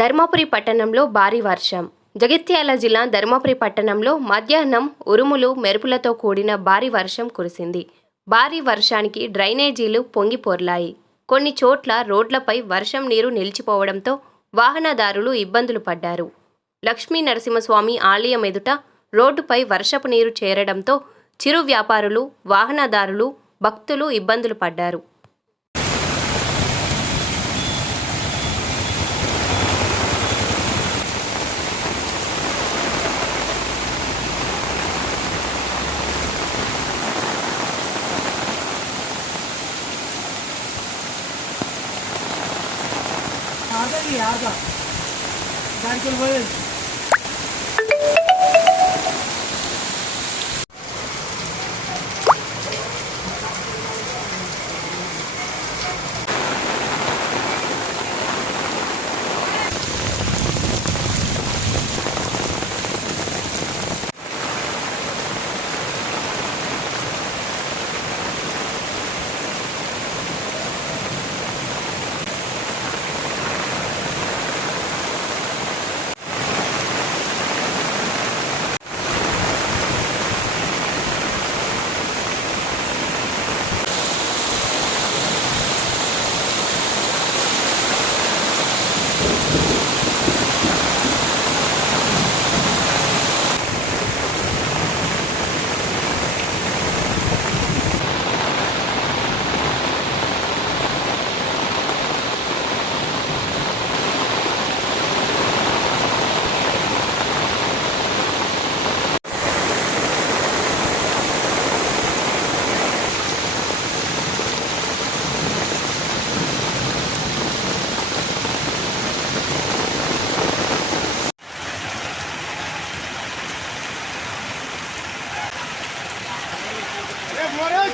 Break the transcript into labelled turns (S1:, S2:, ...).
S1: ధర్మపురి పట్టణంలో భారీ వర్షం. జగిత్యాల జిల్లా ధర్మపురి పట్టణంలో మధ్యాహ్నం ఉరుములు మెరుపులతో కూడిన భారీ వర్షం కురిసింది. భారీ వర్షానికి డ్రైనేజీలు పొంగి పొర్లాయి కొన్ని చోట్ల రోడ్లపై వర్షం నీరు నిలిచిపోవడంతో వాహనదారులు ఇబ్బందులు పడ్డారు. లక్ష్మీ నరసింహస్వామి ఆలయం ఎదుట రోడ్డుపై వర్షపు నీరు చేరడంతో చిరు వ్యాపారులు వాహనదారులు భక్తులు ఇబ్బందులు పడ్డారు.
S2: other Yaga. That will work. Muharrem!